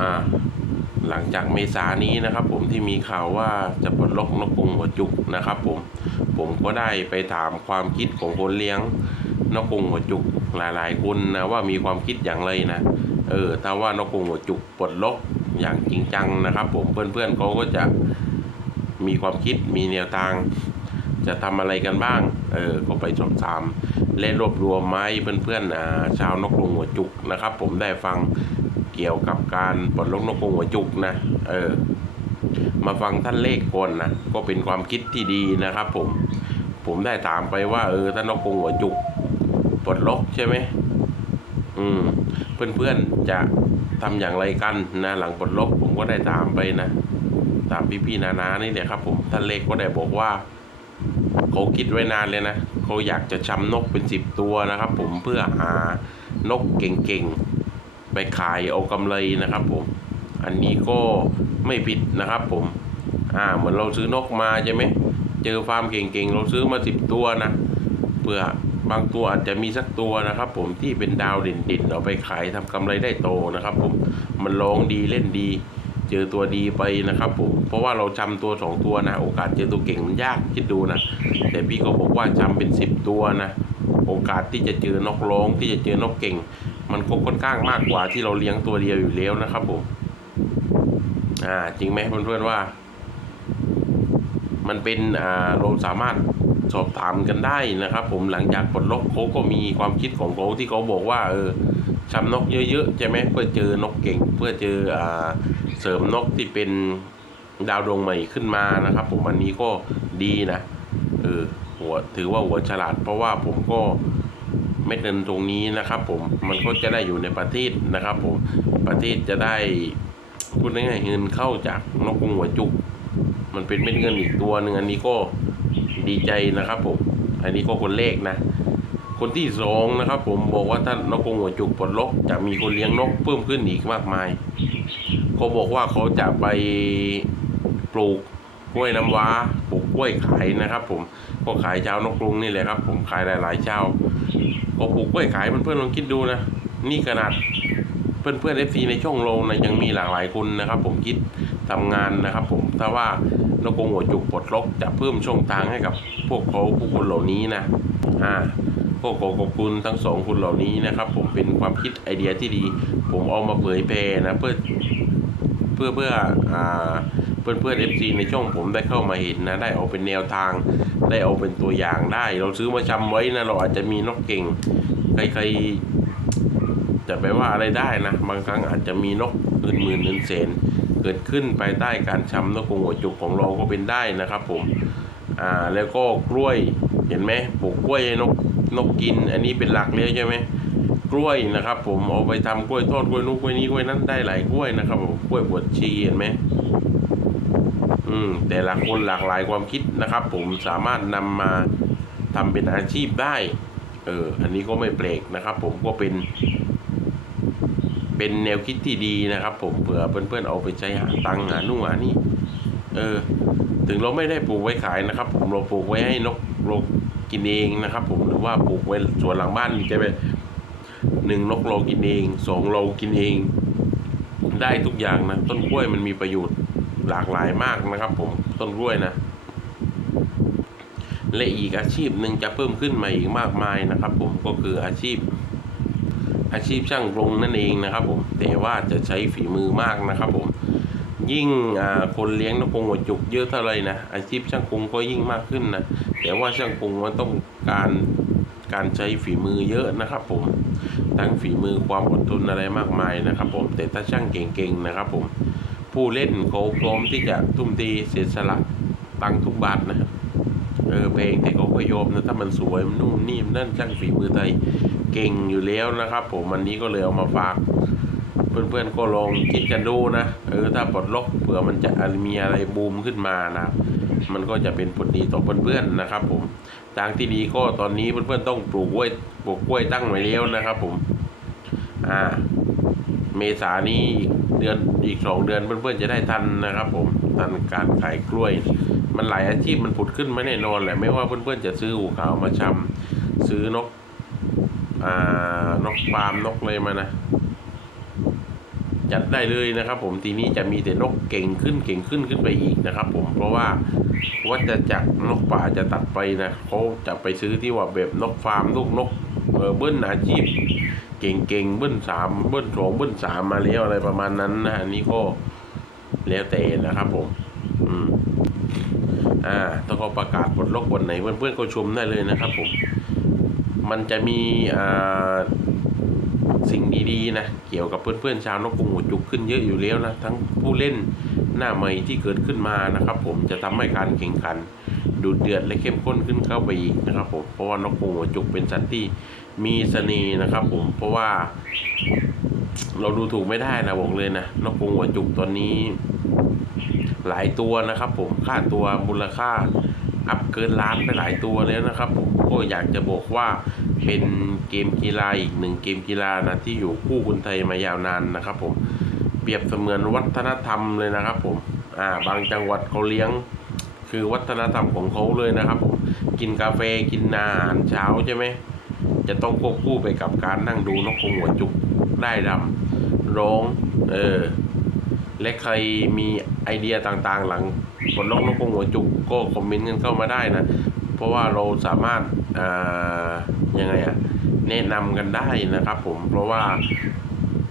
อ่าหลังจากเมษานี้นะครับ ผมที่มีข่าวว่าจะปลดล็อกนกกรงหัวจุกนะครับ ผมผมก็ได้ไปถามความคิดของคนเลี้ยงนกกรงหัวจุกหลายๆคนนะว่ามีความคิดอย่างไรนะเออถ้าว่านกกรงหัวจุกปลดล็อกอย่างจริงจังนะครับ ผมเพื่อนๆเขาก็จะมีความคิดมีแนวทาง จะทำอะไรกันบ้าง เออก็ไปสอบถามและรวบรวมไม้เพื่อนๆชาวนกกรงหัวจุกนะครับ ผมได้ฟัง เกี่ยวกับการปลดล็อกนกกรงหัวจุกนะ เออ มาฟังท่านเลขก่อนนะ ก็เป็นความคิดที่ดีนะครับผม ผมได้ถามไปว่า เออถ้านนกกรงหัวจุกปลดล็อกใช่ไหม อืม เพื่อนๆจะทำอย่างไรกันนะ หลังปลดล็อกผมก็ได้ถามไปนะตามพี่ๆนานานี่แหละครับ ผม ท่านเลขก็ได้บอกว่าเขาคิดไว้นานเลยนะเขาอยากจะชำนกเป็นสิบตัวนะครับ ผมเพื่อหานกเก่งๆ ไปขายเอากำไรนะครับผม อันนี้ก็ไม่ผิดนะครับผม อ่าเหมือนเราซื้อนกมาใช่ไหม เจอฟาร์มเก่งๆ เราซื้อมาสิบตัวนะเพื่อบางตัวอาจจะมีสักตัวนะครับ ผมที่เป็นดาวเด่นๆเอาไปขายทำกำไรได้โตนะครับ ผมมันร้องดีเล่นดี เจอตัวดีไปนะครับ ผมเพราะว่าเราจำตัวสองตัวนะโอกาสเจอตัวเก่งมันยากคิดดูนะแต่พี่ก็บอกว่าจำเป็นสิบตัวนะโอกาสที่จะเจอนกร้องที่จะเจอนกเก่ง มันก็ค่อนข้างมากกว่าที่เราเลี้ยงตัวเดียวอยู่แล้วนะครับผมอ่าจริงไหมเพื่อนๆว่า มันเป็นอ่าเราสามารถสอบถามกันได้นะครับ ผมหลังจากปลดล็อกเขาก็มีความคิดของเขาที่เขาบอกว่า เออชำนกเยอะๆใช่ไหมเพื่อเจอนกเก่ง เพื่อเจออ่าเสริมนกที่เป็นดาวดวงใหม่ขึ้นมานะครับ ผมอันนี้ก็ดีนะเออหัวถือว่าหัวฉลาด เพราะว่าผมก็ เม็ดเงินตรงนี้นะครับ ผมมันก็จะได้อยู่ในประเทศนะครับ ผมประเทศจะได้พูดง่ายๆเงินเข้าจากนกกรงหัวจุก มันเป็นเม็ดเงินอีกตัวหนึ่งอันนี้ก็ดีใจนะครับ ผม อันนี้ก็คนเลขนะ คนที่สองนะครับ ผมบอกว่าถ้านกกรงหัวจุกปลดล็อกจะมีคนเลี้ยงนกเพิ่มขึ้นอีกมากมายเขาบอกว่าเขาจะไปปลูกกล้วยน้ำว้าปลูกกล้วยขายนะครับ ผมก็ขายเจ้านกกรุงนี่แหละครับ ผมขายหลายๆเจ้า ก็ปลูกกล้วยขายเพื่อนๆลองคิดดูนะ นี่ขนาดเพื่อนเพื่อนเอฟซีในช่องโลนะยังมีหลากหลายคนนะครับ ผมคิดทำงานนะครับ ผมถ้าว่านกกงหัวจุกปลดล็อกจะเพิ่มช่องทางให้กับ พวกเขาผู้คนเหล่านี้นะอ่าก็ขอขอบคุณทั้งสองคนเหล่านี้นะครับ ผมเป็นความคิดไอเดียที่ดี ผมเอามาเผยแพร่นะเพื่อเพื่อเพื่ออ่า เพื่อนเพื่อนเอฟซีในช่องผมได้เข้ามาเห็นนะ ได้เอาเป็นแนวทาง ได้เอาเป็นตัวอย่างได้ เราซื้อมาชำไว้นะ เราอาจจะมีนกเก่ง ใครๆ จะไปว่าอะไรได้นะ บางครั้งอาจจะมีนกอื่นหมื่นอื่นแสนเกิดขึ้นภายใต้การชำนกกรงหัวจุกของเราก็เป็นได้นะครับ ผม อ่า แล้วก็กล้วย เห็นไหมปลูกกล้วยให้นกนกกิน อันนี้เป็นหลักเลยใช่ไหมกล้วยนะครับผมเอาไปทำกล้วยทอดกล้วยนุกกล้วยนี้กล้วยนั้นได้หลายกล้วยนะครับผมกล้วยบวชชีเห็นไหม อืมแต่ละคนหลากหลายความคิดนะครับ ผมสามารถนำมาทำเป็นอาชีพได้ เออ อันนี้ก็ไม่แปลกนะครับ ผมก็เป็น เป็นแนวคิดที่ดีนะครับ ผมเผื่อเพื่อนๆเอาไปใช้หาตังหานู่นหานี่ เออ ถึงเราไม่ได้ปลูกไว้ขายนะครับ ผมเราปลูกไว้ให้นกนกกินเองนะครับ ผมหรือว่าปลูกไว้สวนหลังบ้านจะเป็นหนึ่งนกเรากินเองสองเรากินเอง ได้ทุกอย่างนะต้นกล้วยมันมีประโยชน์ หลากหลายมากนะครับ ผมต้นกล้วยนะ และอีกอาชีพหนึ่งจะเพิ่มขึ้นมาอีกมากมายนะครับ ผมก็คืออาชีพ อาชีพช่างกรงนั่นเองนะครับ ผมแต่ว่าจะใช้ฝีมือมากนะครับ ผม ยิ่งคนเลี้ยงนกกรงหัวจุกเยอะเท่าไรนะอาชีพช่างกรงก็ยิ่งมากขึ้นนะแต่ว่าช่างกรงมันต้องการการใช้ฝีมือเยอะนะครับ ผมทั้งฝีมือความอดทนอะไรมากมายนะครับ ผมแต่ถ้าช่างเก่งๆนะครับ ผม ผู้เล่นเขาพร้อมที่จะทุ่มเทเสียสละตังทุกบาทนะครับเออเพลงแต่เขาก็ยอมนะถ้ามันสวยมันนุ่มนิ่มนั่นช่างฝีมือไทยเก่งอยู่แล้วนะครับ ผมวันนี้ก็เลยเอามาฝาก เพื่อนๆก็ลองคิดกันดูนะเออถ้าปลดล็อกเผื่อมันจะมีอะไรบูมขึ้นมานะมันก็จะเป็นผลดีต่อเพื่อนๆนะครับ ผมทางที่ดีก็ตอนนี้เพื่อนๆต้องปลูกกล้วยปลูกกล้วยตั้งไว้แล้วนะครับ ผม อ่า เมษานี้ เดือนอีกสองเดือนเพื่อนๆจะได้ทันนะครับผมทันการขายกล้วย มันหลายอาชีพมันผุดขึ้นไม่แน่นอนแหละไม่ว่าเพื่อนๆจะซื้อหูขาวมาชำซื้อนกอ่านกปาล์มนกอะไรมานะจัดได้เลยนะครับผมทีนี้จะมีแต่นกเก่งขึ้นเก่งขึ้นขึ้นไปอีกนะครับผมเพราะว่าวัฏจักรนกป่าจะตัดไปนะเขาจะไปซื้อที่ว่าแบบนกฟาร์มลูกนกเออเบิ้ลอาชีพ เก่งๆเบิ้ลสามเบิ้ลสองเบิ้ลสามมาแล้วอะไรประมาณนั้นนะอันนี้ก็แล้วแต่นะครับผม อืม อ่าต้องขาประกาศปลดล็อกวันไหน เพื่อนๆก็ชมได้เลยนะครับผม มันจะมีอ่าสิ่งดีๆนะเกี่ยวกับเพื่อนๆชาวนกกรงหัวจุกขึ้นเยอะอยู่แล้วนะทั้งผู้เล่นหน้าใหม่ที่เกิดขึ้นมานะครับ ผมจะทำให้การแข่งขัน ดูเดือดและเข้มข้นขึ้นเข้าไปอีกนะครับผมเพราะว่านกกรงหัวจุกเป็นสัตว์ที่ มีเสน่ห์นะครับ ผมเพราะว่า เราดูถูกไม่ได้นะบอกเลยนะนกกรงหัวจุกตอนนี้ หลายตัวนะครับ ผมค่าตัวมูลค่า อัพเกินล้านไปหลายตัวแล้วนะครับ ผมก็อยากจะบอกว่าเป็นเกมกีฬาอีกหนึ่งเกมกีฬานะที่อยู่คู่คนไทยมายาวนานนะครับ ผมเปรียบเสมือนวัฒนธรรมเลยนะครับ ผมอ่าบางจังหวัดเขาเลี้ยงคือวัฒนธรรมของเขาเลยนะครับ ผมกินกาแฟกินอาหารเช้าใช่ไหม จะต้องควบคู่ไปกับการนั่งดูนกกรงหัวจุกได้ดำร้องเออและใครมีไอเดียต่างๆ หลังบนนกนกกรงหัวจุกก็คอมเมนต์กันเข้ามาได้นะ เพราะว่าเราสามารถอ่ายังไงอะแนะนำกันได้นะครับผมเพราะว่า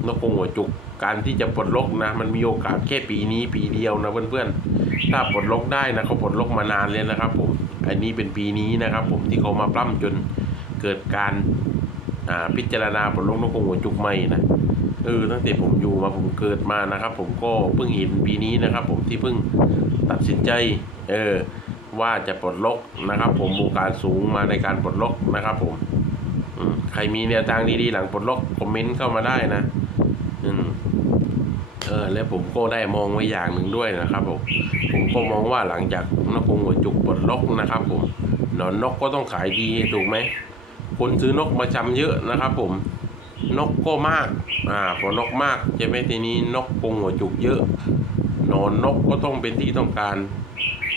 นกกรงหัวจุกการที่จะปลดล็อกนะ มันมีโอกาสแค่ปีนี้ปีเดียวนะเพื่อนๆ ถ้าปลดล็อกได้นะเขาปลดล็อกมานานแล้วนะครับผม อันนี้เป็นปีนี้นะครับผมที่เขามาปล้ำจน เกิดการพิจารณาปลดล็อกนกกงหัวจุกใหม่นะเออตั้งแต่ผมอยู่มาผมเกิดมานะครับ ผมก็เพิ่งเห็นปีนี้นะครับ ผมที่เพิ่งตัดสินใจ เออว่าจะปลดล็อกนะครับ ผมโอกาสสูงมาในการปลดล็อกนะครับผมอืมใครมีแนวทางดีๆหลังปลดล็อกคอมเมนต์เข้ามาได้นะอืมเออและผมก็ได้มองไว้อย่างหนึ่งด้วยนะครับ ผม ผมก็มองว่าหลังจากนกกงหัวจุกปลดล็อกนะครับ ผมหนอนนกก็ต้องขายดีถูกไหม คนซื้อนกมาจำเยอะนะครับ ผมนกก็มากอ่าพอนกมากใช่ไหมทีนี้นกกงหัวจุกเยอะนอนนกก็ต้องเป็นที่ต้องการ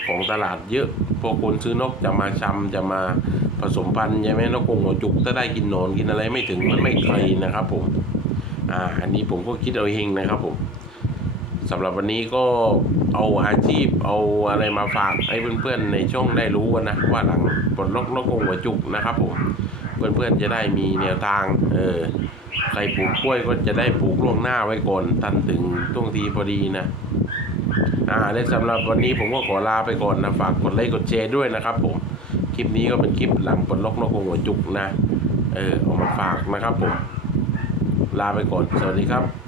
ของตลาดเยอะพวกคนซื้อนกจะมาชำจะมาผสมพันธุ์ใช่ไหมนกกงหัวจุกถ้าได้กินนอนกินอะไรไม่ถึงมันไม่ไกลนะครับ ผมอ่าอันนี้ผมก็คิดเอาเองนะครับผมสำหรับวันนี้ก็เอาอาชีพเอาอะไรมาฝากให้เพื่อนๆในช่องได้รู้นะว่าหลังปลดล็อกนกกงหัวจุกนะครับผม เพื่อนๆจะได้มีแนวทาง เออใครปลูกกล้วยก็จะได้ปลูกล่วงหน้าไว้ก่อนทันถึงช่วงทีพอดีนะ อ่าและสำหรับวันนี้ผมก็ขอลาไปก่อนนะ ฝากกดไลค์กดแชร์ด้วยนะครับผม คลิปนี้ก็เป็นคลิปหลังปลดล็อกนกหัวจุกนะ เออออกมาฝากนะครับผม ลาไปก่อน สวัสดีครับ